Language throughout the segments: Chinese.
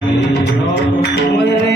哎呦，我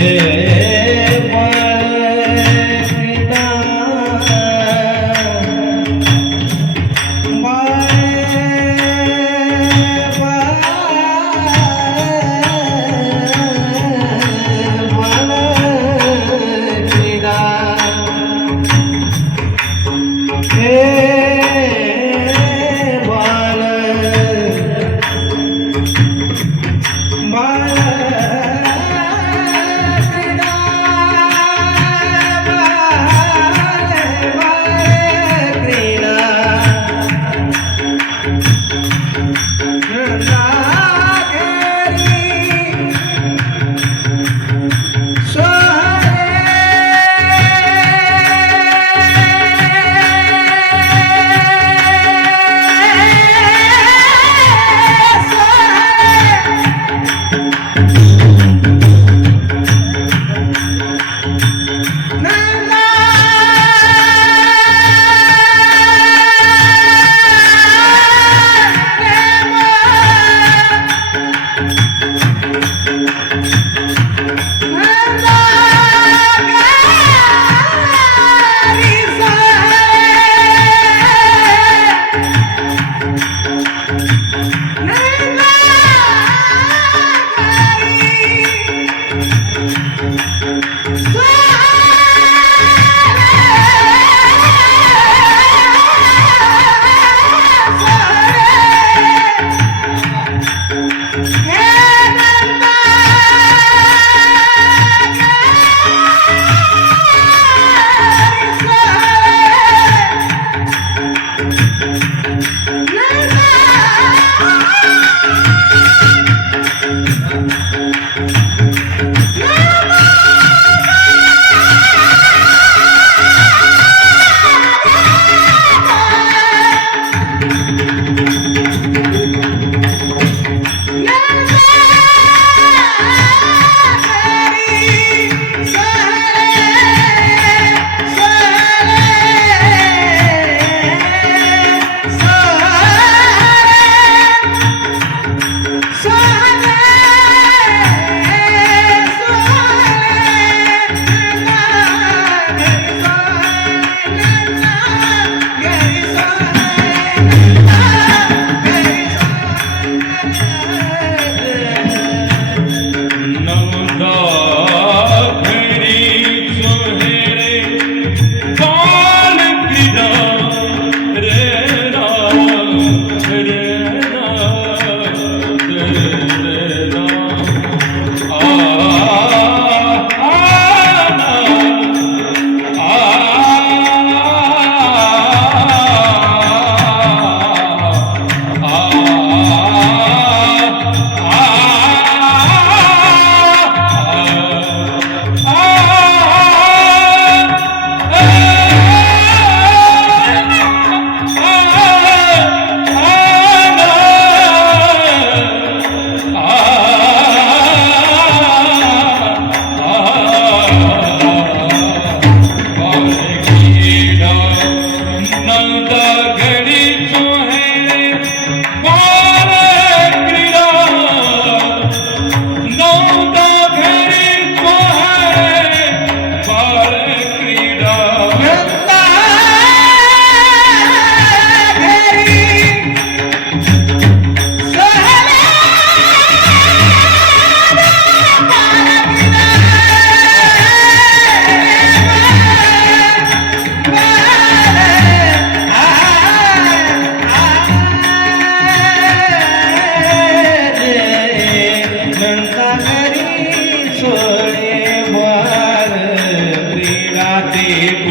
Amen.